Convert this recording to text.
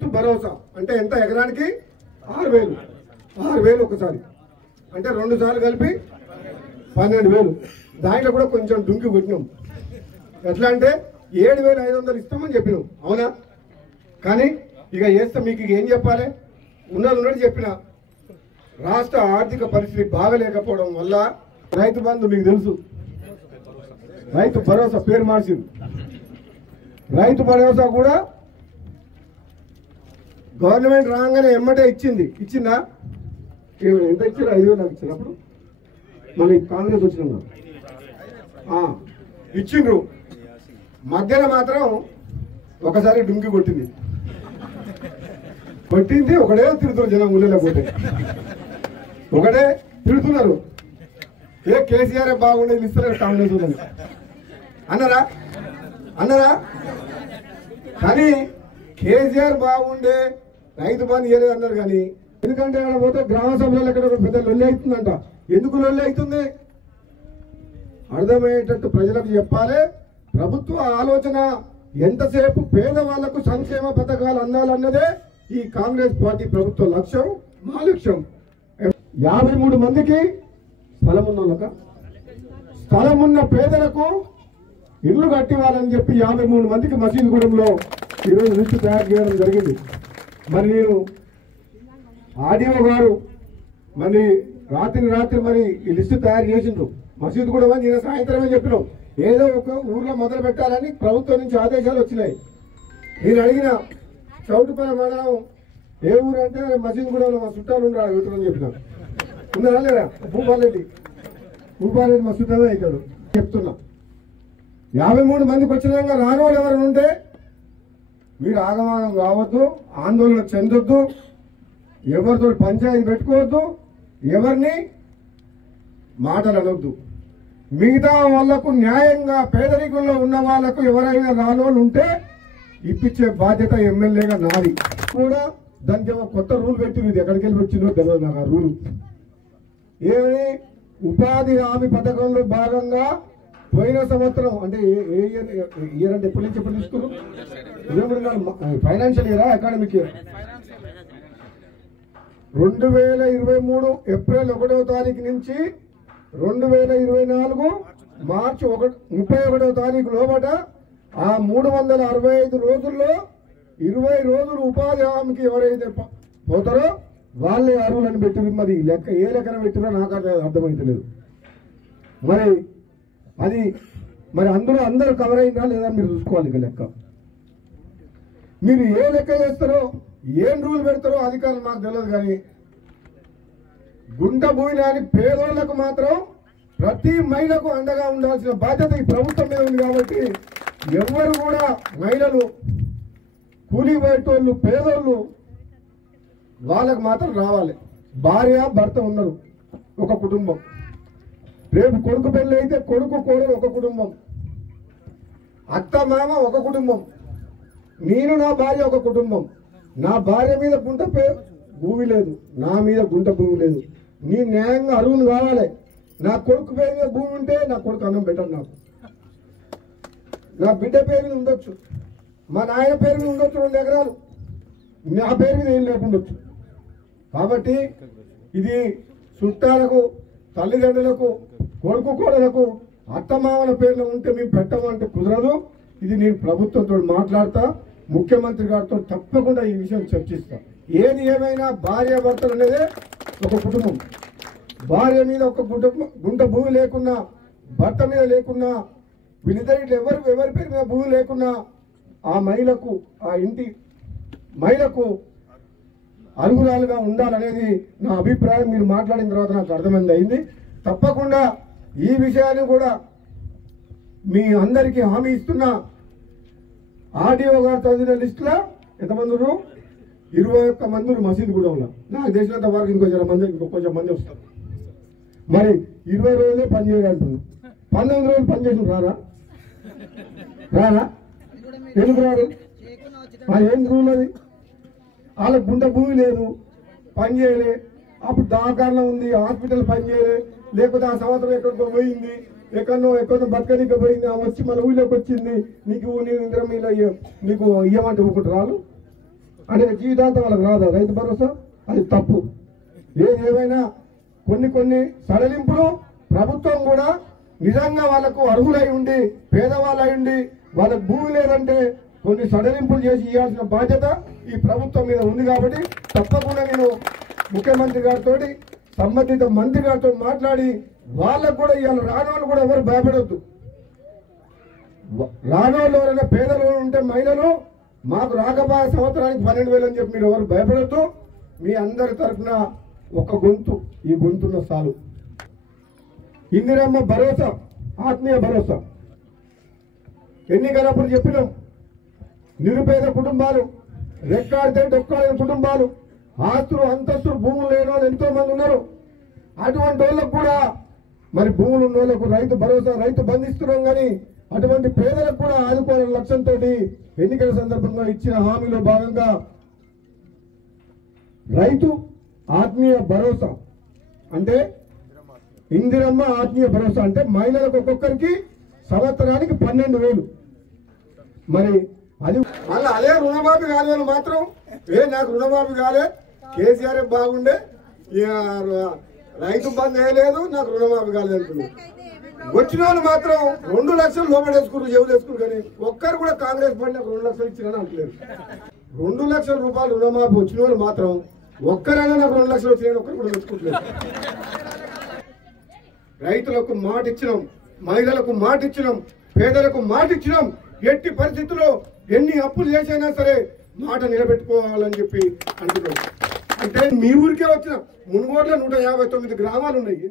రైతు భరోసా అంటే ఎంత ఎకరానికి 6,000 ఒకసారి అంటే 2 సార్లు కలిపి 12,000. దాంట్లో కూడా కొంచెం డుంకి కొట్టినాం. ఎట్లా అంటే 7,500 ఇస్తామని చెప్పినాం, అవునా? కానీ ఇక చేస్తే మీకు ఏం చెప్పాలి, ఉన్నట్టు చెప్పిన రాష్ట్ర ఆర్థిక పరిస్థితి బాగలేకపోవడం వల్ల రైతు బంధు మీకు తెలుసు, రైతు భరోసా పేరు మార్చింది. రైతు భరోసా కూడా గవర్నమెంట్ రాగానే ఎమ్మటే ఇచ్చిందా? ఎంత ఇచ్చారు? 5,000 నాకు ఇచ్చినప్పుడు మళ్ళీ కాంగ్రెస్ వచ్చిన ఇచ్చిండ్రు. మధ్యన మాత్రం ఒకసారి డుంకి కొట్టింది. ఒకటే తిడుతున్నారు జనం, ఊళ్ళో పోతే ఒకటే తిడుతున్నారు. కేసీఆర్ బాగుండేది ఇస్తలేదు కాంగ్రెస్ ఉందని అన్నారా? కానీ కేసీఆర్ బాగుండే రైతు బంధు ఇవ్వలేదు అన్నారు. కానీ ఎందుకంటే అక్కడ పోతే గ్రామ సభలో ఎక్కడ పెద్ద లొల్లి అవుతుందంట. ఎందుకు లొల్లి అవుతుంది అర్థమయ్యేటట్టు ప్రజలకు చెప్పాలి. ప్రభుత్వ ఆలోచన ఎంతసేపు పేదవాళ్లకు సంక్షేమ పథకాలు అందాలన్నదే ఈ కాంగ్రెస్ పార్టీ ప్రభుత్వ లక్ష్యం, మా లక్ష్యం. 53 మందికి స్థలం ఉన్న పేదలకు ఇల్లు కట్టివ్వాలని చెప్పి 53 మందికి మసీదుగూడెంలో ఈరోజు లిస్టు తయారు చేయడం జరిగింది. మరి నేను ఆర్డీఓ గారు మరి రాత్రి మరి ఈ లిస్టు తయారు చేసిండ్రు. మసీదు కూడా నేను సాయంత్రమే చెప్పినాం, ఏదో ఒక ఊర్లో మొదలు పెట్టాలని ప్రభుత్వం నుంచి ఆదేశాలు వచ్చినాయి. నేను అడిగిన చౌటుపల్లి మండలం ఏ ఊరు అంటే మసీదు కూడా మా చుట్టాలు ఉండని చెప్పిన. ఉన్నారా లేదా? భూపాలరెడ్డి మా చుట్టాలే అవుతాడు చెప్తున్నా. 53 మందికి వచ్చినాక రాని వాళ్ళు ఎవరైనా ఉంటే మీరు ఆగమానం కావద్దు, ఆందోళన చెందొద్దు, ఎవరితో పంచాయతీ పెట్టుకోవద్దు, ఎవరిని మాటలు అనొద్దు. మిగతా వాళ్లకు న్యాయంగా పేదరికంలో ఉన్న వాళ్లకు ఎవరైనా రానోళ్ళు ఉంటే ఇప్పించే బాధ్యత ఎమ్మెల్యేగా నాది. కూడా దానికి కొత్త రూల్ పెట్టింది, ఇది ఎక్కడికి వెళ్ళి వచ్చిందో తెలియదు నాకు ఆ రూలు. ఏమని ఉపాధి హామీ పథకంలో భాగంగా పోయిన సంవత్సరం అంటే ఏ ఇయర్ అంటే ఎప్పటి నుంచి తీసుకున్నారు? ఫైనాన్షియల్ ఇయరా, అకాడమిక్ ఇయర్? 2023 ఏప్రిల్ 1వ తారీఖు నుంచి 2024 మార్చి 31వ తారీఖు లోపల ఆ 365 రోజుల్లో 20 రోజులు ఉపాధి హామీకి ఎవరైతే పోతారో వాళ్ళే అర్హులని పెట్టింది. మరి లెక్క ఏ లెక్కన పెట్టినా నాకు అర్థమైతలేదు. మరి అందులో అందరూ కవర్ అయిందా లేదా మీరు చూసుకోవాలి. ఇక లెక్క మీరు ఏ లెక్క చేస్తారో, ఏం రూల్ పెడతారో అధికారులు మాకు తెలియదు. కానీ గుంట భూమి లేని పేదోళ్లకు మాత్రం ప్రతి మహిళకు అండగా ఉండాల్సిన బాధ్యత ఈ ప్రభుత్వం మీద ఉంది. కాబట్టి ఎవరు కూడా మహిళలు, కూలీ పోయేటోళ్ళు, పేదోళ్ళు వాళ్ళకు మాత్రం రావాలి. భార్య భర్త ఉన్నారు ఒక కుటుంబం, రేపు కొడుకు పెళ్లి అయితే కొడుకు కోడలు ఒక కుటుంబం, అత్త మామ ఒక కుటుంబం, నేను నా భార్య ఒక కుటుంబం. నా భార్య మీద గుంట భూమి లేదు, నా మీద గుంట భూమి లేదు. నీ న్యాయంగా అరువులు కావాలి. నా కొడుకు పేరు మీద భూమి ఉంటే నా కొడుకు అన్నం పెట్టండి, నాకు నా బిడ్డ పేరు మీద ఉండొచ్చు, మా నాయన పేరు మీద ఉండొచ్చు 2 ఎకరాలు, నా పేరు మీద ఏం లేకుండొచ్చు. కాబట్టి ఇది చుట్టాలకు, తల్లిదండ్రులకు, కొడుకు కోడలకు, అత్తమామల పేర్లు ఉంటే మేము పెట్టమంటే కుదరదు. ఇది నేను ప్రభుత్వంతో మాట్లాడతా, ముఖ్యమంత్రి గారితో తప్పకుండా ఈ విషయం చర్చిస్తా. ఏది ఏమైనా భార్య భర్తలు అనేదే ఒక కుటుంబం. భార్య మీద ఒక గుంట భూమి లేకున్నా, భర్త మీద లేకున్నా, వీళ్ళిద్దరిలో ఎవరి పేరు మీద భూమి లేకున్నా ఆ మహిళకు, ఆ ఇంటి మహిళకు అర్హురాలుగా ఉండాలనేది నా అభిప్రాయం. మీరు మాట్లాడిన తర్వాత నాకు అర్థమైంది. తప్పకుండా ఈ విషయాన్ని కూడా మీ అందరికీ హామీ ఇస్తున్నా. ఆర్డీఓ గారు చదివిన లిస్టులో ఎంతమంది 21 మంది మసీదు కూడా ఉన్నారు. నాకు తెలిసినంత వరకు ఇంకొంచెం మంది వస్తారు. మరి 20 రోజులే పనిచేయాలి అంటున్నారు. 19 రోజులు పనిచేసిన రారా? ఎందుకు రారు? ఏం రూల్ అది? వాళ్ళకు గుంట భూమి లేదు, పని చేయలే, అప్పుడు దవాఖాన ఉంది, హాస్పిటల్ పని చేయలే, లేకపోతే ఆ సంవత్సరం ఎక్కడికో పోయింది, ఎక్కడో బతకనికి పోయింది, వచ్చి మన ఊళ్ళోకి వచ్చింది, నీకు నీకు ఇయ్యమంటే ఊకుంటారు వాళ్ళు. అనే జీవితాంతం వాళ్ళకి రాదా రైతు భరోసా? అది తప్పు. ఏదేమైనా కొన్ని సడలింపులు ప్రభుత్వం కూడా నిజంగా వాళ్ళకు అర్హులై ఉండి పేదవాళ్ళై ఉండి వాళ్ళకు భూమి లేదంటే కొన్ని సడలింపులు చేసి ఇవ్వాల్సిన బాధ్యత ఈ ప్రభుత్వం మీద ఉంది. కాబట్టి తప్పకుండా నేను ముఖ్యమంత్రి గారితో సంబంధిత మంత్రి గారితో మాట్లాడి వాళ్ళకు కూడా ఇవాళ రానోళ్ళు కూడా ఎవరు భయపడొద్దు. రానోళ్ళు ఎవరైనా పేదలు ఉంటే మహిళలు మాకు రాకపోయే సంవత్సరానికి 12,000 అని చెప్పి మీరు ఎవరు భయపడొద్దు. మీ అందరి తరఫున ఒక గొంతు, ఈ గొంతున్న చాలు. ఇందిరమ్మ భరోసా, ఆత్మీయ భరోసా ఎన్నికలప్పుడు చెప్పినాం. నిరుపేద కుటుంబాలు, రెక్కాడితే డొక్కాడిన కుటుంబాలు, ఆస్తులు అంతస్తులు భూములు లేని వాళ్ళు ఎంతో మంది ఉన్నారు. అటువంటి వాళ్ళకు కూడా మరి భూములు ఉన్న వాళ్ళకు రైతు భరోసా, రైతు బంధిస్తున్నాం. కానీ అటువంటి పేదలకు కూడా ఆదుకోవాలనే లక్ష్యంతో ఎన్నికల సందర్భంగా ఇచ్చిన హామీలో భాగంగా రైతు ఆత్మీయ భరోసా అంటే ఇందిరమ్మ ఆత్మీయ భరోసా అంటే మహిళలకు ఒక్కొక్కరికి సంవత్సరానికి 12,000. మరి అది మళ్ళీ అదే రుణమాఫీ కాలేదు మాత్రం నాకు రుణమాఫీ కాలే, కేసీఆర్ బాగుండే, రైతు బంద్ వేయలేదు, నాకు రుణమాఫీ కాలేదు అంటున్నారు. వచ్చిన వాళ్ళు మాత్రం 2 లక్షలు లోపడేసుకున్నారు, చెవులు వేసుకున్నారు. కానీ ఒక్కరు కూడా కాంగ్రెస్ పార్టీ నాకు 2 లక్షలు ఇచ్చినని అంటలేదు. 2 లక్షల రూపాయలు రుణమాఫీ వచ్చిన వాళ్ళు మాత్రం ఒక్కరైనా నాకు 2 లక్షలు వచ్చినాయని ఒక్కరు కూడా తెచ్చుకోవట్లేదు. రైతులకు మాట ఇచ్చినాం, మహిళలకు మాట ఇచ్చినాం, పేదలకు మాట ఇచ్చినాం. ఎట్టి పరిస్థితుల్లో ఎన్ని అప్పులు చేసైనా సరే మాట నిలబెట్టుకోవాలని చెప్పి అంటున్నాం. అంటే మీ ఊరికే వచ్చిన మునుగోడులో 159 గ్రామాలు ఉన్నాయి.